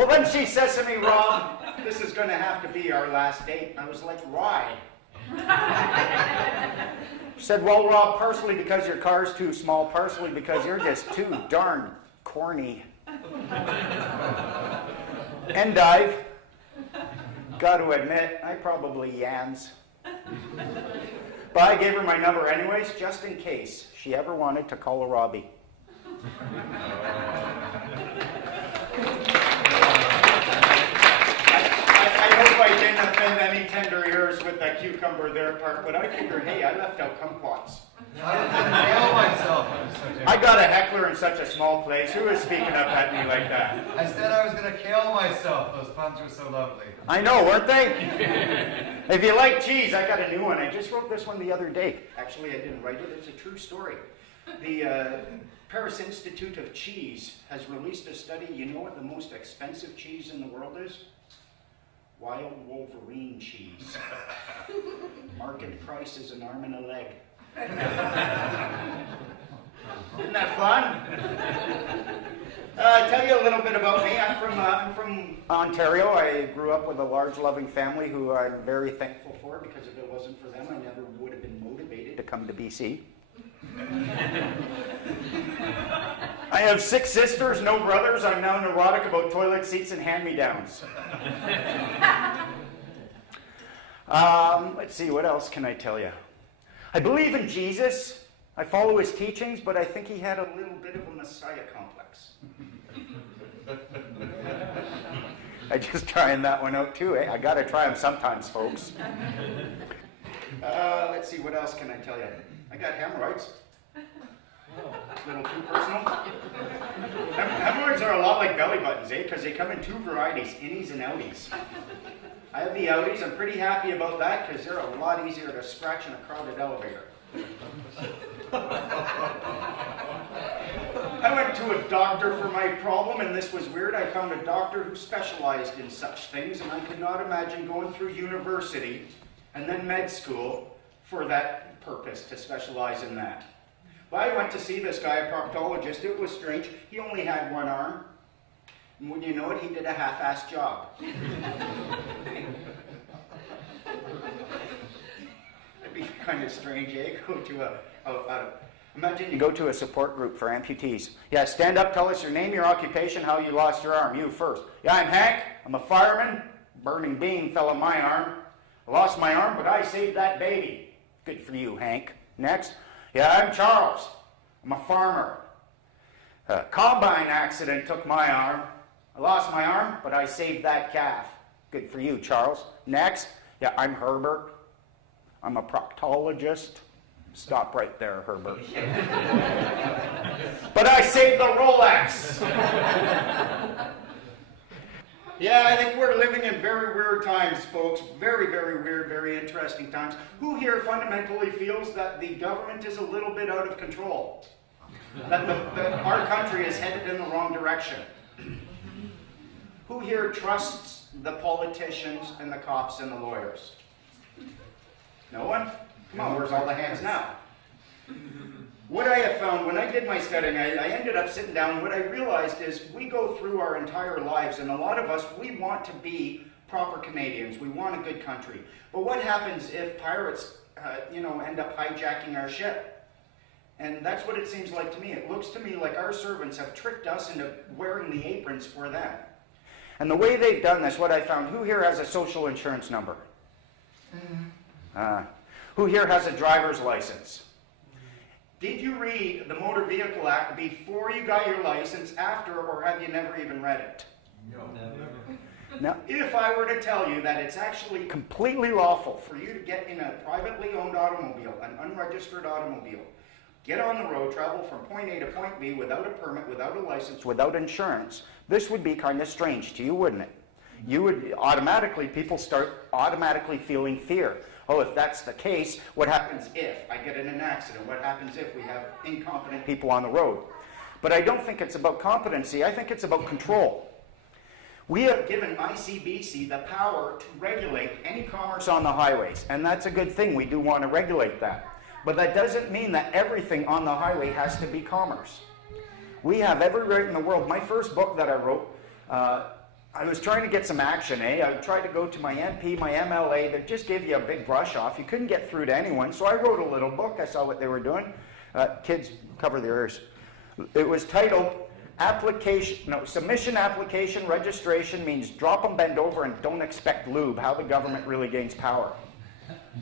Well, then she says to me, Rob, this is going to have to be our last date. And I was like, why? She said, well, Rob, partially because your car's too small, partially because you're just too darn corny. And I've got to admit, I probably yams. But I gave her my number anyways, just in case she ever wanted to call a Robbie. I hope I didn't offend any tender ears with that cucumber there part, but I figured, hey, I left out kumquats. I was going to nail myself. I got a heckler in such a small place. Who is speaking up at me like that? I said I was going to kill myself. Those puns were so lovely. I know, weren't they? If you like cheese, I got a new one. I just wrote this one the other day. Actually, I didn't write it. It's a true story. The Paris Institute of Cheese has released a study. You know what the most expensive cheese in the world is? Wild Wolverine cheese. Market price is an arm and a leg. Isn't that fun? Tell you a little bit about me. I'm from Ontario. I grew up with a large, loving family who I'm very thankful for, because if it wasn't for them, I never would have been motivated to come to BC. I have 6 sisters, no brothers. I'm now neurotic about toilet seats and hand-me-downs. Let's see, what else can I tell you? I believe in Jesus. I follow his teachings, but I think he had a little bit of a Messiah complex. I just trying that one out too, eh? I gotta try them sometimes, folks. Let's see, what else can I tell you? I got hemorrhoids. A little too personal. Hemorrhoids are a lot like belly buttons, eh? Because they come in 2 varieties, innies and outies. I have the outies. I'm pretty happy about that because they're a lot easier to scratch in a crowded elevator. I went to a doctor for my problem, and this was weird. I found a doctor who specialized in such things, and I could not imagine going through university and then med school for that purpose, to specialize in that. But I went to see this guy, a proctologist. It was strange. He only had 1 arm. And when you know it, he did a half-assed job. That'd be kind of strange, eh? Go to imagine you go to a support group for amputees. Yeah, stand up, tell us your name, your occupation, how you lost your arm. You first. Yeah, I'm Hank. I'm a fireman. Burning beam fell on my arm. I lost my arm, but I saved that baby. Good for you, Hank. Next. Yeah, I'm Charles. I'm a farmer. A combine accident took my arm. I lost my arm, but I saved that calf. Good for you, Charles. Next. Yeah, I'm Herbert. I'm a proctologist. Stop right there, Herbert. But I saved the Rolex. Yeah, I think we're living in very weird times, folks. Very, very weird, very interesting times. Who here fundamentally feels that the government is a little bit out of control? That our country is headed in the wrong direction? Who here trusts the politicians and the cops and the lawyers? No one? Come on, where's all the hands now? What I have found when I did my studying, I ended up sitting down, what I realized is we go through our entire lives, and a lot of us, we want to be proper Canadians. We want a good country. But what happens if pirates, end up hijacking our ship? And that's what it seems like to me. It looks to me like our servants have tricked us into wearing the aprons for them. And the way they've done this, what I found, who here has a social insurance number? Who here has a driver's license? Did you read the Motor Vehicle Act before you got your license, after, or have you never even read it? No, never. Now, if I were to tell you that it's actually completely lawful for you to get in a privately owned automobile, an unregistered automobile, get on the road, travel from point A to point B without a permit, without a license, without insurance, this would be kind of strange to you, wouldn't it? You would automatically, people start automatically feeling fear. Oh, if that's the case, what happens if I get in an accident? What happens if we have incompetent people on the road? But I don't think it's about competency. I think it's about control. We have given ICBC the power to regulate any commerce on the highways, and that's a good thing. We do want to regulate that. But that doesn't mean that everything on the highway has to be commerce. We have every right in the world. My first book that I wrote, I was trying to get some action, eh? I tried to go to my MP, my MLA. They just gave you a big brush off. You couldn't get through to anyone. So I wrote a little book. I saw what they were doing. Kids, cover their ears. It was titled Submission Application Registration Means Drop 'em, Bend Over, and Don't Expect Lube, How the Government Really Gains Power.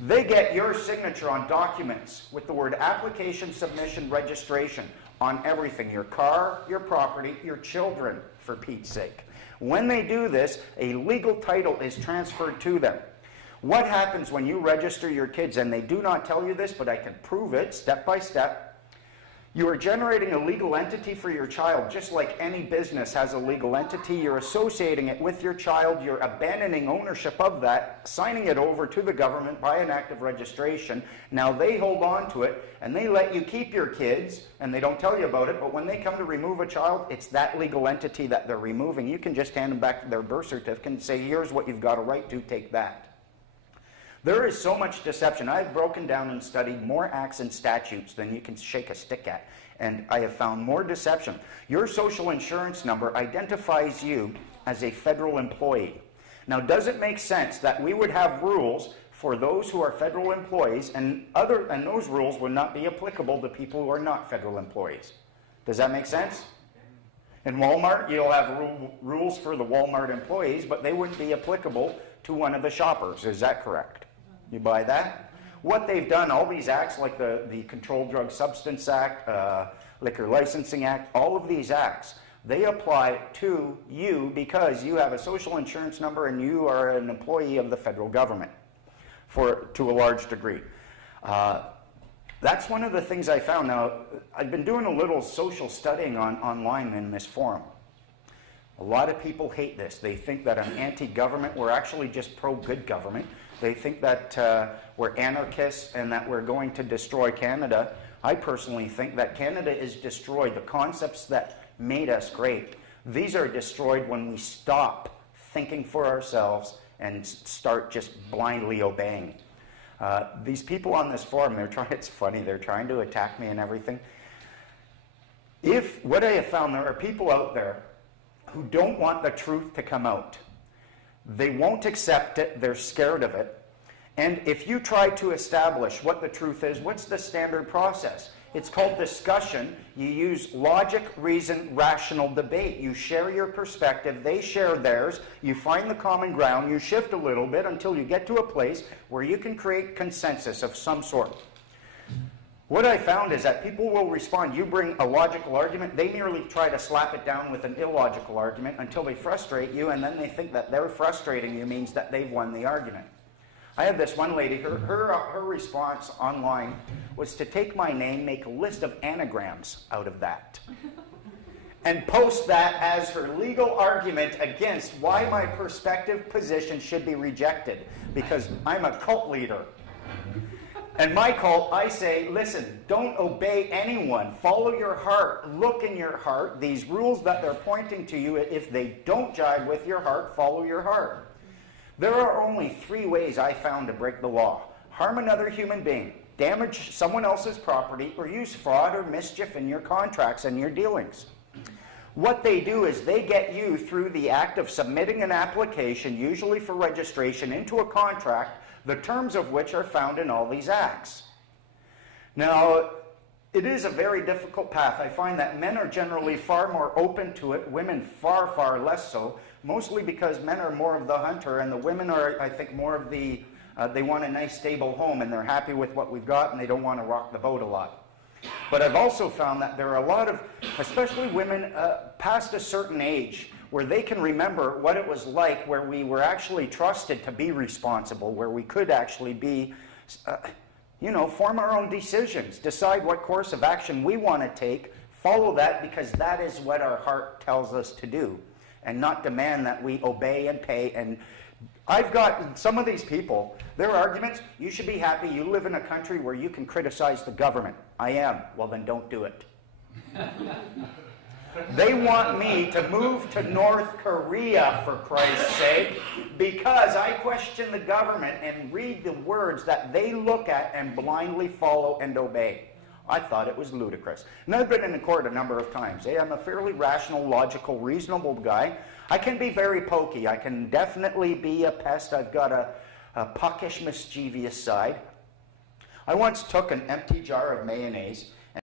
They get your signature on documents with the word application, submission, registration on everything. Your car, your property, your children, for Pete's sake. When they do this, a legal title is transferred to them. What happens when you register your kids, and they do not tell you this, but I can prove it step by step. You are generating a legal entity for your child, just like any business has a legal entity. You're associating it with your child. You're abandoning ownership of that, signing it over to the government by an act of registration. Now they hold on to it, and they let you keep your kids, and they don't tell you about it, but when they come to remove a child, it's that legal entity that they're removing. You can just hand them back their birth certificate and say, here's what you've got a right to, take that. There is so much deception. I've broken down and studied more acts and statutes than you can shake a stick at, and I have found more deception. Your social insurance number identifies you as a federal employee. Now, does it make sense that we would have rules for those who are federal employees, and those rules would not be applicable to people who are not federal employees? Does that make sense? In Walmart, you'll have rules for the Walmart employees, but they wouldn't be applicable to one of the shoppers. Is that correct? You buy that? What they've done, all these acts like the Controlled Drug Substance Act, Liquor Licensing Act, all of these acts, they apply to you because you have a social insurance number and you are an employee of the federal government to a large degree. That's one of the things I found. Now, I've been doing a little social studying online in this forum. A lot of people hate this. They think that I'm anti-government. We're actually just pro-good government. They think that we're anarchists and that we're going to destroy Canada. I personally think that Canada is destroyed. The concepts that made us great, these are destroyed when we stop thinking for ourselves and start just blindly obeying. These people on this forum, it's funny, they're trying to attack me and everything. What I have found, there are people out there who don't want the truth to come out. They won't accept it, they're scared of it. And if you try to establish what the truth is, what's the standard process? It's called discussion. You use logic, reason, rational debate. You share your perspective, they share theirs, you find the common ground, you shift a little bit until you get to a place where you can create consensus of some sort. What I found is that people will respond. You bring a logical argument, they merely try to slap it down with an illogical argument until they frustrate you, and then they think that they're frustrating you means that they've won the argument. I have this one lady, her response online was to take my name, make a list of anagrams out of that, and post that as her legal argument against why my perspective position should be rejected, because I'm a cult leader. And my cult, I say, listen, don't obey anyone. Follow your heart. Look in your heart. These rules that they're pointing to you, if they don't jive with your heart, follow your heart. There are only 3 ways I found to break the law. Harm another human being, damage someone else's property, or use fraud or mischief in your contracts and your dealings. What they do is they get you through the act of submitting an application, usually for registration, into a contract, the terms of which are found in all these acts. Now, it is a very difficult path. I find that men are generally far more open to it, women far, far less so, mostly because men are more of the hunter and the women are, I think, more of the, they want a nice stable home and they're happy with what we've got and they don't want to rock the boat a lot. But I've also found that there are a lot of, especially women past a certain age, where they can remember what it was like, where we were actually trusted to be responsible, where we could actually be, form our own decisions, decide what course of action we want to take, follow that because that is what our heart tells us to do, and not demand that we obey and pay. And I've got some of these people, their arguments, you should be happy you live in a country where you can criticize the government. I am. Well, then don't do it. They want me to move to North Korea, for Christ's sake, because I question the government and read the words that they look at and blindly follow and obey. I thought it was ludicrous. And I've been in court a number of times. I'm a fairly rational, logical, reasonable guy. I can be very pokey. I can definitely be a pest. I've got a puckish, mischievous side. I once took an empty jar of mayonnaise